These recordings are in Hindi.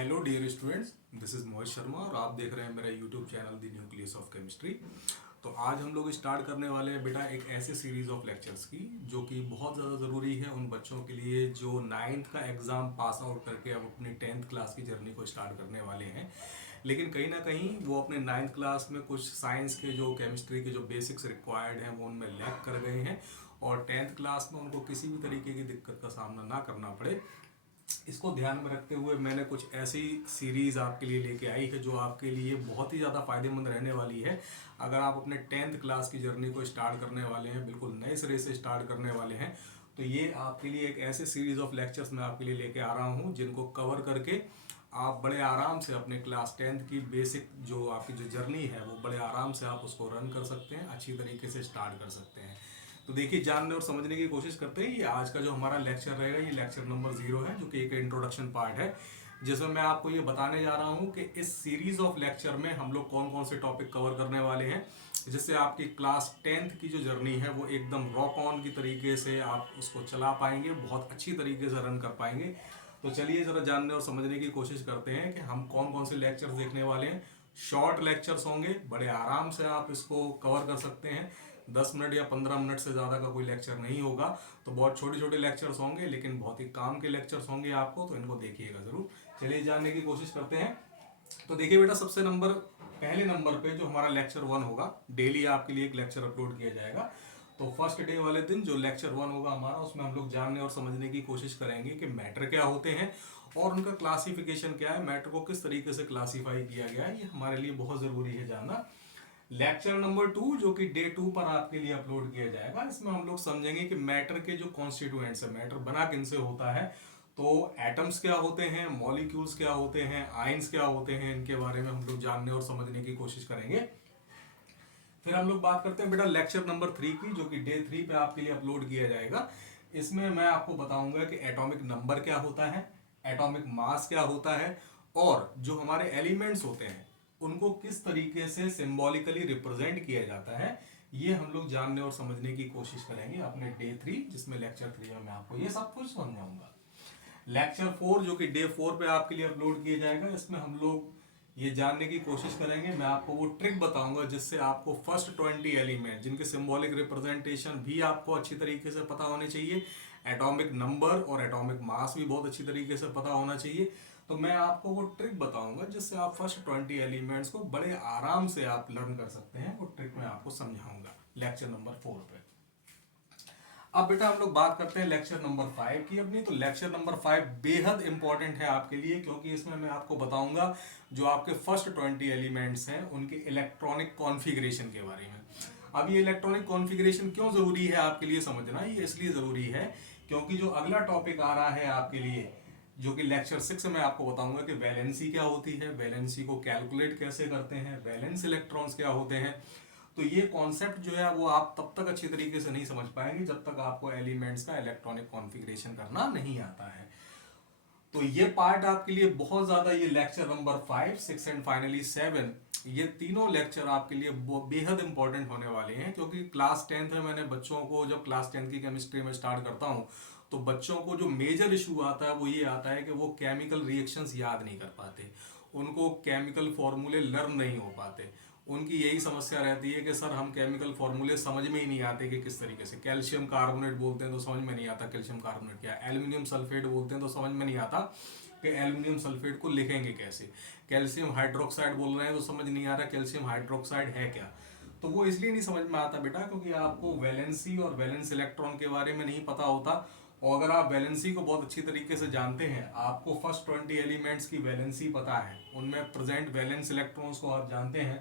Hello dear students, this is Mohit Sharma और आप देख रहे हैं मेरा YouTube channel the nucleus of chemistry. तो आज हम लोग स्टार्ट करने वाले हैं बेटा एक ऐसे सीरीज ऑफ लेक्चर्स की जो कि बहुत ज़्यादा ज़रूरी है उन बच्चों के लिए जो नाइन्थ का एग्ज़ाम पास आउट करके अब अपनी 10th क्लास की जर्नी को स्टार्ट करने वाले हैं। लेकिन कहीं ना कहीं वो अपने 9th क्लास में कुछ साइंस के जो केमिस्ट्री के जो बेसिक्स रिक्वायर्ड हैं वो उनमें लैक कर गए हैं और 10th क्लास में उनको किसी भी तरीके की दिक्कत का सामना ना करना पड़े, इसको ध्यान में रखते हुए मैंने कुछ ऐसी सीरीज़ आपके लिए लेके आई है जो आपके लिए बहुत ही ज़्यादा फायदेमंद रहने वाली है। अगर आप अपने 10th क्लास की जर्नी को स्टार्ट करने वाले हैं, बिल्कुल नए सिरे से स्टार्ट करने वाले हैं, तो ये आपके लिए एक ऐसे सीरीज़ ऑफ लेक्चर्स मैं आपके लिए लेके आ रहा हूँ जिनको कवर करके आप बड़े आराम से अपने क्लास 10th की बेसिक जो आपकी जो जर्नी है वो बड़े आराम से आप उसको रन कर सकते हैं, अच्छी तरीके से स्टार्ट कर सकते हैं। तो देखिए, जानने और समझने की कोशिश करते हैं। ये आज का जो हमारा लेक्चर रहेगा ये लेक्चर नंबर 0 है, जो कि एक इंट्रोडक्शन पार्ट है, जिसमें मैं आपको ये बताने जा रहा हूँ कि इस सीरीज ऑफ लेक्चर में हम लोग कौन कौन से टॉपिक कवर करने वाले हैं, जिससे आपकी क्लास 10th की जो जर्नी है वो एकदम रॉक ऑन की तरीके से आप उसको चला पाएंगे, बहुत अच्छी तरीके से रन कर पाएंगे। तो चलिए ज़रा जानने और समझने की कोशिश करते हैं कि हम कौन कौन से लेक्चर्स देखने वाले हैं। शॉर्ट लेक्चर्स होंगे, बड़े आराम से आप इसको कवर कर सकते हैं। 10 मिनट या 15 मिनट से ज़्यादा का कोई लेक्चर नहीं होगा। तो बहुत छोटे छोटे लेक्चर्स होंगे लेकिन बहुत ही काम के लेक्चर्स होंगे आपको, तो इनको देखिएगा ज़रूर। चलिए जानने की कोशिश करते हैं। तो देखिए बेटा, सबसे पहले नंबर पे जो हमारा लेक्चर 1 होगा, डेली आपके लिए एक लेक्चर अपलोड किया जाएगा। तो फर्स्ट डे वाले दिन जो लेक्चर 1 होगा हमारा, उसमें हम लोग जानने और समझने की कोशिश करेंगे कि मैटर क्या होते हैं और उनका क्लासिफिकेशन क्या है, मैटर को किस तरीके से क्लासीफाई किया गया है, ये हमारे लिए बहुत ज़रूरी है जानना। लेक्चर नंबर 2 जो कि डे 2 पर आपके लिए अपलोड किया जाएगा, इसमें हम लोग समझेंगे कि मैटर के जो कॉन्स्टिट्यूएंट्स है, मैटर बना किनसे होता है। तो एटम्स क्या होते हैं, मॉलिक्यूल्स क्या होते हैं, आयंस क्या होते हैं, इनके बारे में हम लोग जानने और समझने की कोशिश करेंगे। फिर हम लोग बात करते हैं बेटा लेक्चर नंबर 3 की, जो कि डे 3 पे आपके लिए अपलोड किया जाएगा। इसमें मैं आपको बताऊंगा कि एटॉमिक नंबर क्या होता है, एटॉमिक मास क्या होता है, और जो हमारे एलिमेंट्स होते हैं उनको किस तरीके से सिंबॉलिकली रिप्रेजेंट किया जाता है, ये हम लोग जानने और समझने की कोशिश करेंगे अपने डे 3, जिसमें लेक्चर 3 में मैं आपको ये सब कुछ समझाऊंगा। लेक्चर 4 जो कि डे 4 पे आपके लिए अपलोड किया जाएगा, इसमें हम लोग ये जानने की कोशिश करेंगे, मैं आपको वो ट्रिक बताऊंगा जिससे आपको फर्स्ट 20 एलिमेंट जिनके सिंबॉलिक रिप्रेजेंटेशन भी आपको अच्छी तरीके से पता होने चाहिए, एटॉमिक नंबर और एटॉमिक मास भी बहुत अच्छी तरीके से पता होना चाहिए। तो मैं आपको वो ट्रिक बताऊंगा जिससे आप फर्स्ट 20 एलिमेंट्स को बड़े आराम से आप लर्न कर सकते हैं। वो ट्रिक मैं आपको समझाऊंगा लेक्चर नंबर 4 पे। अब बेटा हम लोग बात करते हैं लेक्चर नंबर 5 की अपनी। तो लेक्चर नंबर 5 बेहद इंपॉर्टेंट है आपके लिए, क्योंकि इसमें मैं आपको बताऊंगा जो आपके फर्स्ट 20 एलिमेंट्स हैं उनके इलेक्ट्रॉनिक कॉन्फ़िगरेशन के बारे में। अब ये इलेक्ट्रॉनिक कॉन्फ़िगरेशन क्यों ज़रूरी है आपके लिए समझना, ये इसलिए ज़रूरी है क्योंकि जो अगला टॉपिक आ रहा है आपके लिए, जो कि लेक्चर 6 में आपको बताऊंगा कि वैलेंसी क्या होती है, वैलेंसी को कैलकुलेट कैसे करते हैं, वैलेंस इलेक्ट्रॉन्स क्या होते हैं। तो ये कॉन्सेप्ट जो है वो आप तब तक अच्छी तरीके से नहीं समझ पाएंगे जब तक आपको एलिमेंट्स का इलेक्ट्रॉनिक कॉन्फ़िगरेशन करना नहीं आता है। तो ये पार्ट आपके लिए बहुत ज्यादा, ये लेक्चर नंबर 5, 6 एंड फाइनली 7, ये तीनों लेक्चर आपके लिए बेहद इंपॉर्टेंट होने वाले हैं। क्योंकि क्लास 10th में मैंने बच्चों को, जब क्लास 10th की केमिस्ट्री में स्टार्ट करता हूं, तो बच्चों को जो मेजर इशू आता है वो ये आता है कि वो केमिकल रिएक्शंस याद नहीं कर पाते, उनको केमिकल फॉर्मूले लर्न नहीं हो पाते। उनकी यही समस्या रहती है कि सर हम केमिकल फॉर्मूले समझ में ही नहीं आते कि किस तरीके से, कैल्शियम कार्बोनेट बोलते हैं तो समझ में नहीं आता कैल्शियम कार्बोनेट क्या है, एल्यूमिनियम सल्फेट बोलते हैं तो समझ में नहीं आता कि एल्यूमिनियम सल्फेट को लिखेंगे कैसे, कैल्शियम हाइड्रोक्साइड बोल रहे हैं तो समझ नहीं आ रहा कैल्शियम हाइड्रोक्साइड है क्या। तो वो इसलिए नहीं समझ में आता बेटा क्योंकि आपको वैलेंसी और वैलेंस इलेक्ट्रॉन के बारे में नहीं पता होता। और अगर आप वैलेंसी को बहुत अच्छी तरीके से जानते हैं, आपको फर्स्ट 20 एलिमेंट्स की वैलेंसी पता है, उनमें प्रेजेंट वैलेंस इलेक्ट्रॉन्स को आप जानते हैं,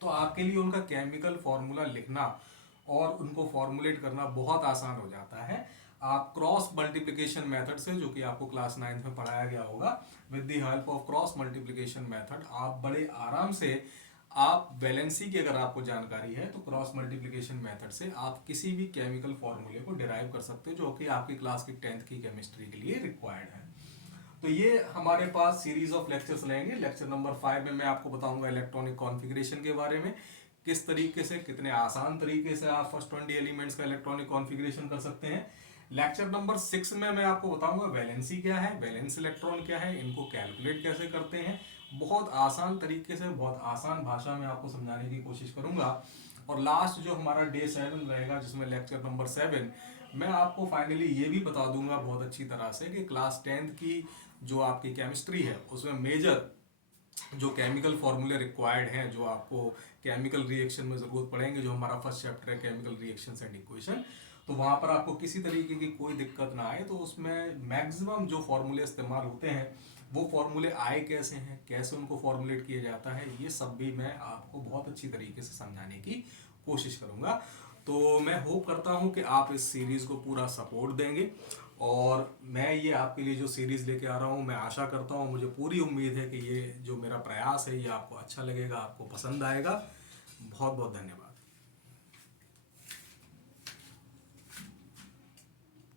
तो आपके लिए उनका केमिकल फॉर्मूला लिखना और उनको फॉर्मुलेट करना बहुत आसान हो जाता है। आप क्रॉस मल्टीप्लिकेशन मेथड से, जो कि आपको क्लास 9th में पढ़ाया गया होगा, with the help of cross multiplication method आप बड़े आराम से, आप वैलेंसी की अगर आपको जानकारी है तो क्रॉस मल्टीप्लिकेशन मेथड से आप किसी भी केमिकल फॉर्मूले को डिराइव कर सकते हो जो कि आपकी क्लास की 10th की केमिस्ट्री के लिए रिक्वायर्ड है। तो ये हमारे पास सीरीज ऑफ लेक्चर्स रहेंगे। लेक्चर नंबर 5 में मैं आपको बताऊंगा इलेक्ट्रॉनिक कॉन्फ़िगरेशन के बारे में, किस तरीके से, कितने आसान तरीके से आप फर्स्ट 20 एलिमेंट्स का इलेक्ट्रॉनिक कॉन्फ़िगरेशन कर सकते हैं। लेक्चर नंबर 6 में मैं आपको बताऊंगा वैलेंसी क्या है, वैलेंस इलेक्ट्रॉन क्या है, इनको कैलकुलेट कैसे करते हैं। बहुत आसान तरीके से, बहुत आसान भाषा में आपको समझाने की कोशिश करूंगा। और लास्ट जो हमारा डे 7 रहेगा, जिसमें लेक्चर नंबर 7, मैं आपको फाइनली ये भी बता दूंगा बहुत अच्छी तरह से कि क्लास 10th की जो आपकी केमिस्ट्री है उसमें मेजर जो केमिकल फॉर्मूले रिक्वायर्ड हैं, जो आपको केमिकल रिएक्शन में ज़रूरत पड़ेंगे, जो हमारा फर्स्ट चैप्टर है केमिकल रिएक्शंस एंड इक्वेशन, तो वहाँ पर आपको किसी तरीके की कोई दिक्कत ना आए। तो उसमें मैक्सिमम जो फॉर्मूले इस्तेमाल होते हैं वो फॉर्मूले आए कैसे हैं, कैसे उनको फॉर्मुलेट किया जाता है, ये सब भी मैं आपको बहुत अच्छी तरीके से समझाने की कोशिश करूँगा। तो मैं होप करता हूँ कि आप इस सीरीज़ को पूरा सपोर्ट देंगे, और मैं ये आपके लिए जो सीरीज़ लेके आ रहा हूँ, मैं आशा करता हूँ, मुझे पूरी उम्मीद है कि ये जो मेरा प्रयास है ये आपको अच्छा लगेगा, आपको पसंद आएगा। बहुत बहुत धन्यवाद।